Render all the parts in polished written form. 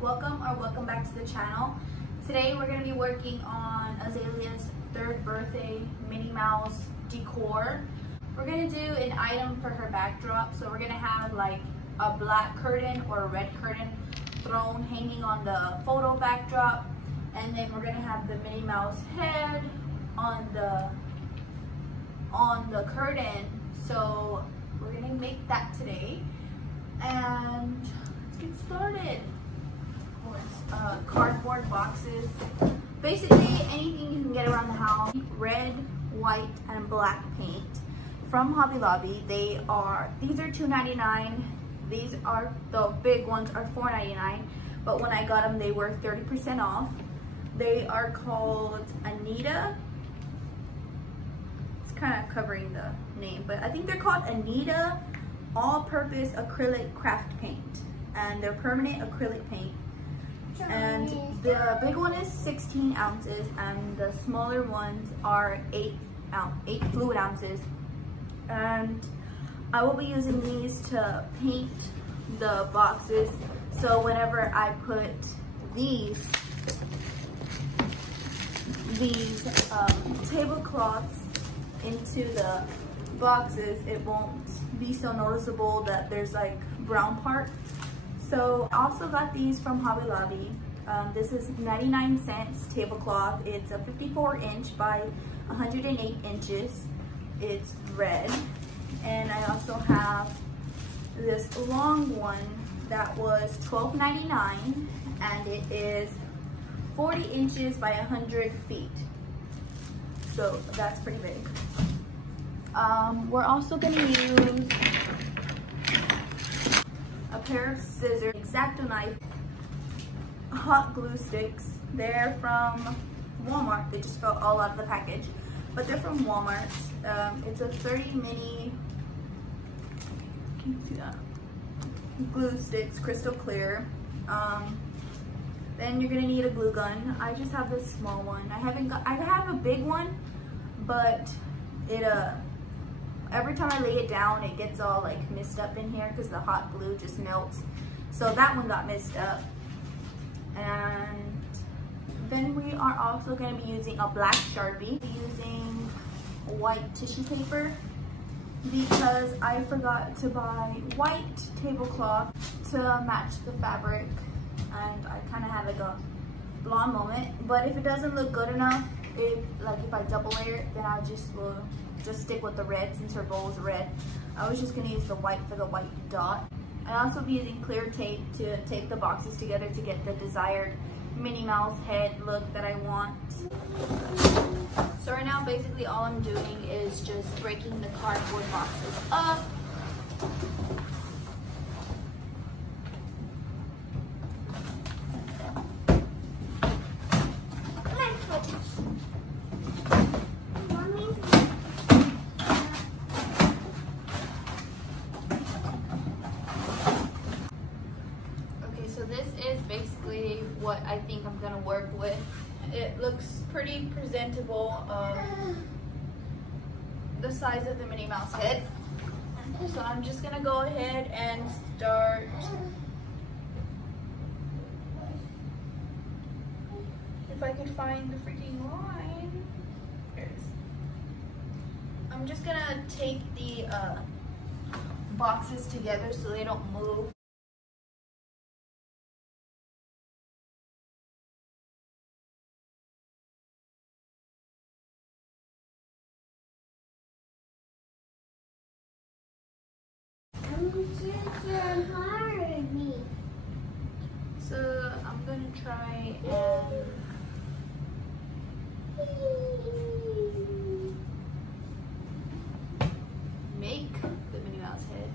welcome back to the channel. Today we're going to be working on Azalea's 3rd birthday Minnie Mouse decor. We're going to do an item for her backdrop. So we're going to have like a black curtain or a red curtain thrown hanging on the photo backdrop, and then we're going to have the Minnie Mouse head on the curtain. So we're going to make that today, and let's get started. Cardboard boxes, basically anything you can get around the house. Red, white, and black paint from Hobby Lobby. These are $2.99. These are the big ones are $4.99, but when I got them they were 30% off. They are called Anita. It's kind of covering the name, but I think they're called Anita all-purpose acrylic craft paint, and they're permanent acrylic paint. And the big one is 16 ounces and the smaller ones are 8 fluid ounces. And I will be using these to paint the boxes. So whenever I put these tablecloths into the boxes, it won't be so noticeable that there's like brown part. So I also got these from Hobby Lobby. This is 99 cents tablecloth. It's a 54-inch by 108 inches. It's red. And I also have this long one that was $12.99, and it is 40 inches by 100 feet. So that's pretty big. We're also gonna use a pair of scissors, X-Acto knife, hot glue sticks. They're from Walmart. They just fell all out of the package, but they're from Walmart. It's a 30 mini, can you see that? Glue sticks, crystal clear. Then you're gonna need a glue gun. I just have this small one. I have a big one, but it every time I lay it down, it gets all like messed up in here because the hot glue just melts. So that one got messed up. And then we are also going to be using a black Sharpie, using white tissue paper because I forgot to buy white tablecloth to match the fabric, and I kind of had like a blonde moment. But if it doesn't look good enough, if I double layer it, then I will just stick with the red since her bowl is red. I was just gonna use the white for the white dot. I'll also be using clear tape to tape the boxes together to get the desired Minnie Mouse head look that I want. So right now, basically all I'm doing is just breaking the cardboard boxes up. Basically what I think I'm gonna work with. It looks pretty presentable, the size of the Minnie Mouse head. So I'm just gonna go ahead and start if I could find the freaking line. There it is. I'm just gonna tape the boxes together so they don't move. So I'm gonna try and make the Minnie Mouse head.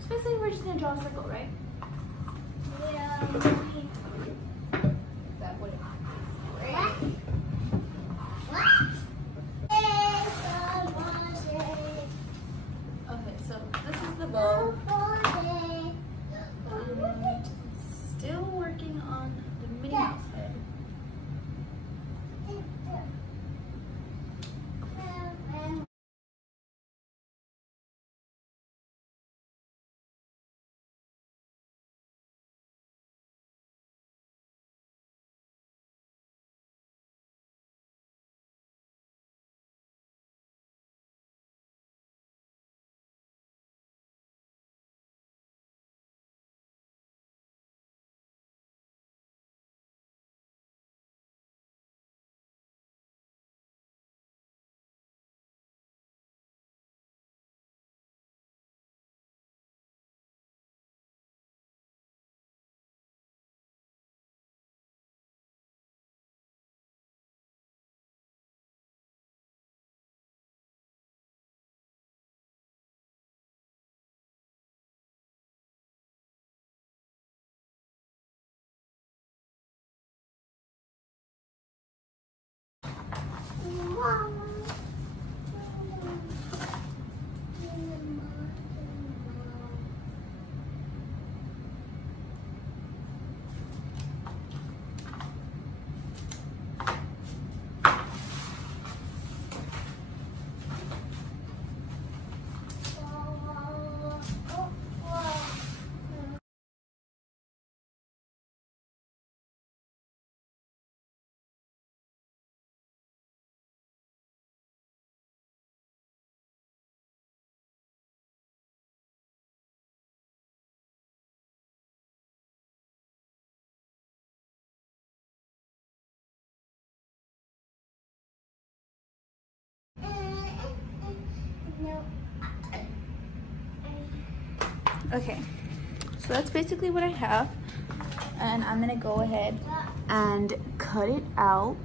So basically we're just gonna draw a circle, right? Yeah. Okay, so that's basically what I have, and I'm gonna go ahead and cut it out.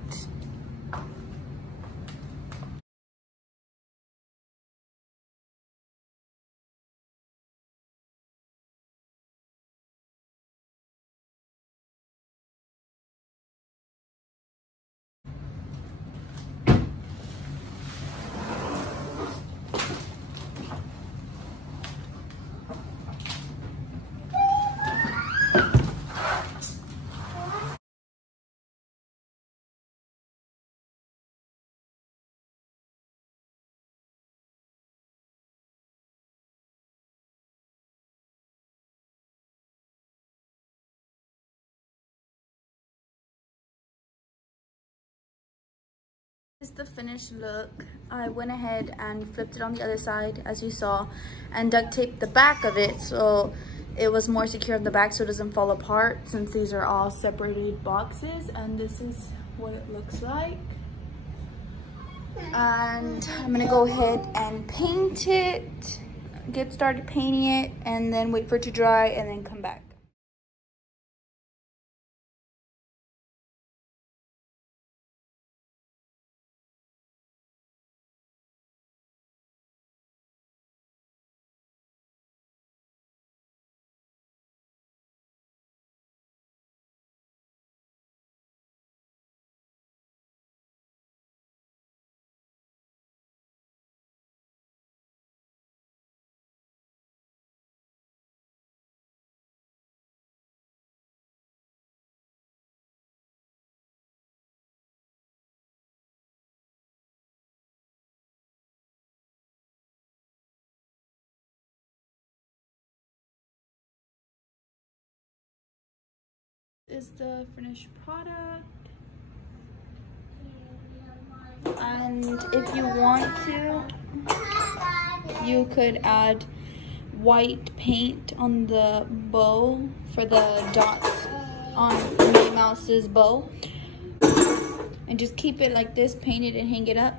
This is the finished look. I went ahead and flipped it on the other side, as you saw, and duct taped the back of it so it was more secure on the back so it doesn't fall apart, since these are all separated boxes. And this is what it looks like. And I'm gonna go ahead and paint it, get started painting it, and then wait for it to dry and then come back. Is the finished product, and if you want to, you could add white paint on the bow for the dots on Minnie Mouse's bow, and just keep it like this, paint it and hang it up.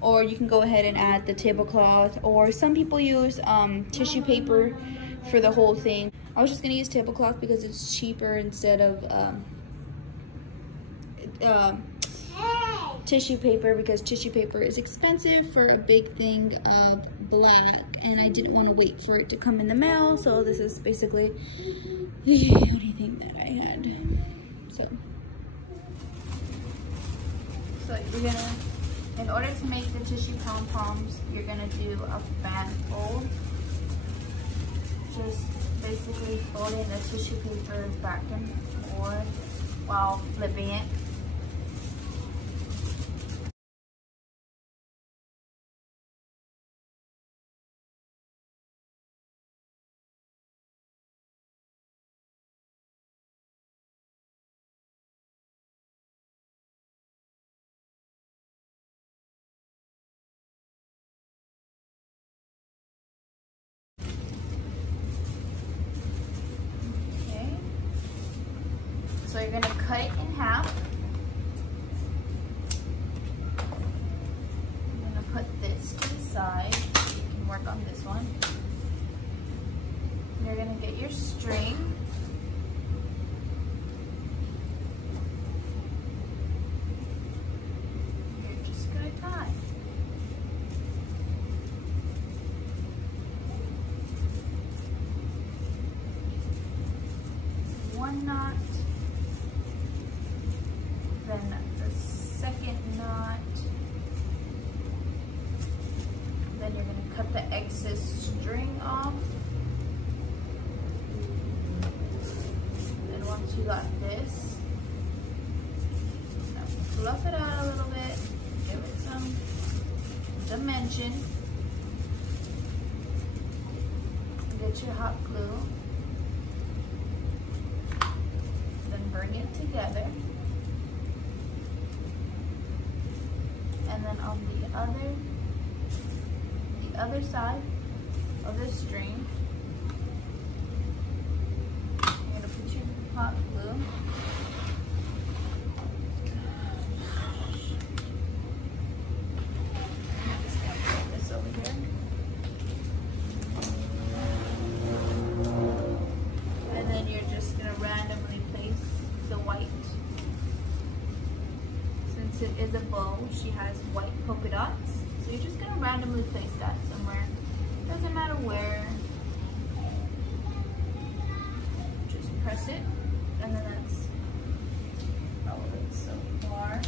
Or you can go ahead and add the tablecloth, or some people use tissue paper for the whole thing. I was just gonna use tablecloth because it's cheaper instead of tissue paper, because tissue paper is expensive for a big thing of black, and I didn't want to wait for it to come in the mail, so this is basically the only thing that I had. So you're gonna, in order to make the tissue pom-poms, you're gonna do a fan fold. Just basically folding the tissue paper back and forth while flipping it. So you're gonna cut it in half. I'm gonna put this to the side so you can work on this one. You're gonna get your string. You're just gonna tie. One knot. Then the second knot, Then you're gonna cut the excess string off. Then once you got this, now fluff it out a little bit, give it some dimension. Get your hot glue. Then bring it together. And then on the other side of the string, you're gonna put your hot glue. I'm just gonna put this over here. And then you're just gonna randomly place the white. Since it is a bow, she has white polka dots. So you're just gonna randomly place that somewhere. Doesn't matter where. Just press it, and then that's all of it so far.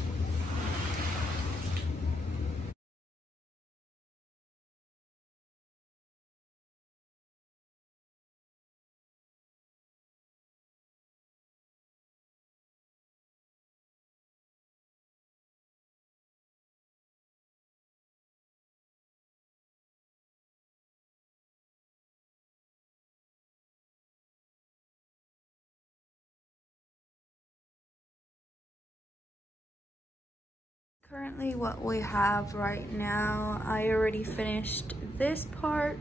Currently what we have right now, I already finished this part,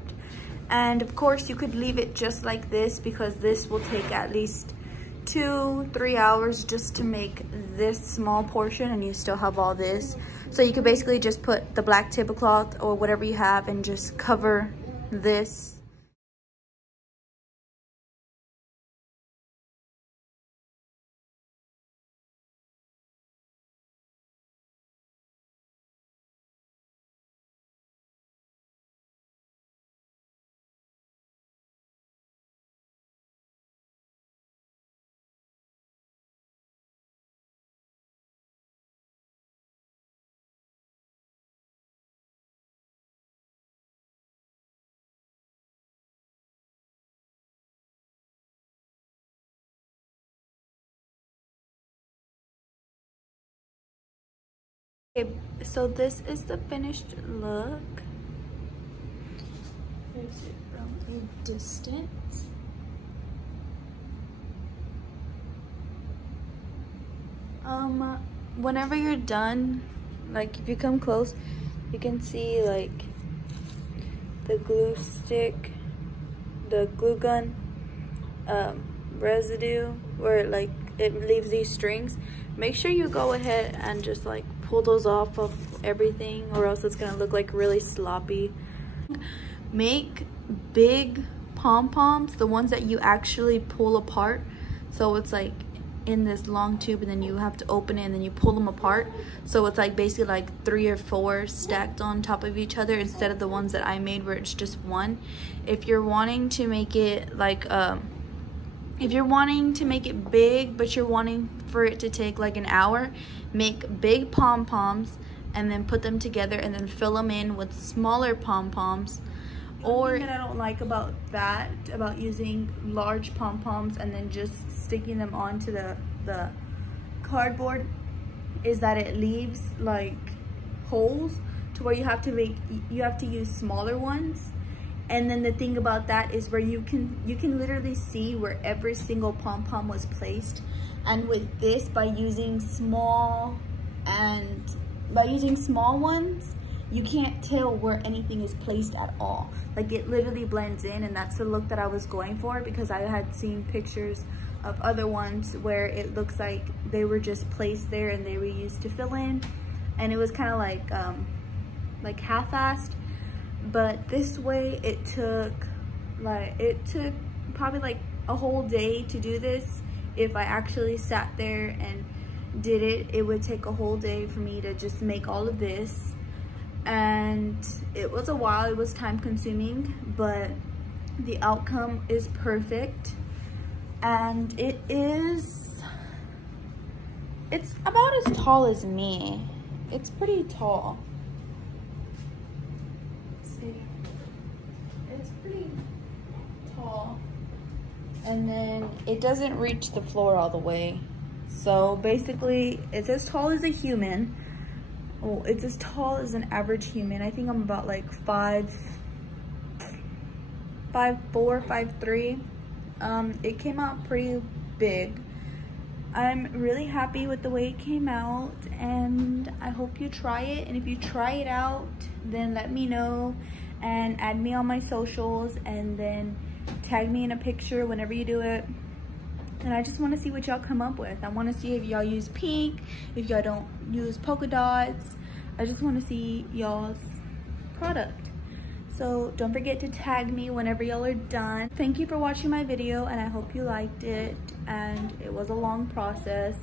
and of course you could leave it just like this because this will take at least 2-3 hours just to make this small portion, and you still have all this. So you could basically just put the black tablecloth or whatever you have and just cover this. Okay, so this is the finished look. There's it from a distance. Whenever you're done, like if you come close, you can see like the glue stick, the glue gun residue where like it leaves these strings. Make sure you go ahead and just like pull those off of everything, or else it's gonna look like really sloppy. Make big pom-poms, the ones that you actually pull apart, so it's like in this long tube, and then you have to open it and then you pull them apart, so it's like basically like 3 or 4 stacked on top of each other instead of the ones that I made where it's just one. If you're wanting to make it like if you're wanting to make it big but you're wanting for it to take like an hour, make big pom-poms and then put them together and then fill them in with smaller pom-poms. Or the thing that I don't like about that, about using large pom-poms and then just sticking them onto the cardboard, is that it leaves like holes to where you have to use smaller ones. And then the thing about that is where you can literally see where every single pom-pom was placed. And with this, by using small ones, you can't tell where anything is placed at all. Like it literally blends in, and that's the look that I was going for, because I had seen pictures of other ones where it looks like they were just placed there and they were used to fill in, and it was kind of like half-assed. But this way it took probably like a whole day to do this. If I actually sat there and did it, it would take a whole day for me to just make all of this. And it was a while, it was time consuming, but the outcome is perfect. And it's about as tall as me. It's pretty tall. See? and then it doesn't reach the floor all the way. So basically, it's as tall as a human. Oh, it's as tall as an average human. I think I'm about like 5'4", 5'3". It came out pretty big. I'm really happy with the way it came out, and I hope you try it. And if you try it out, then let me know and add me on my socials, and then tag me in a picture whenever you do it. And I just want to see what y'all come up with. I want to see if y'all use pink, if y'all don't use polka dots. I just want to see y'all's product. So don't forget to tag me whenever y'all are done. Thank you for watching my video, and I hope you liked it. And it was a long process,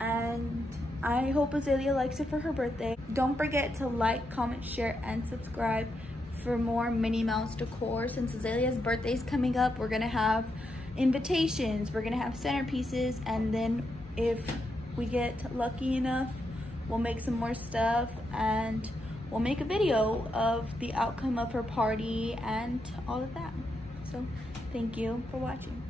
and I hope Azalea likes it for her birthday. Don't forget to like, comment, share, and subscribe for more Minnie Mouse decor. Since Azalea's birthday is coming up, we're gonna have invitations, we're gonna have centerpieces, and then if we get lucky enough, we'll make some more stuff, and we'll make a video of the outcome of her party and all of that. So thank you for watching.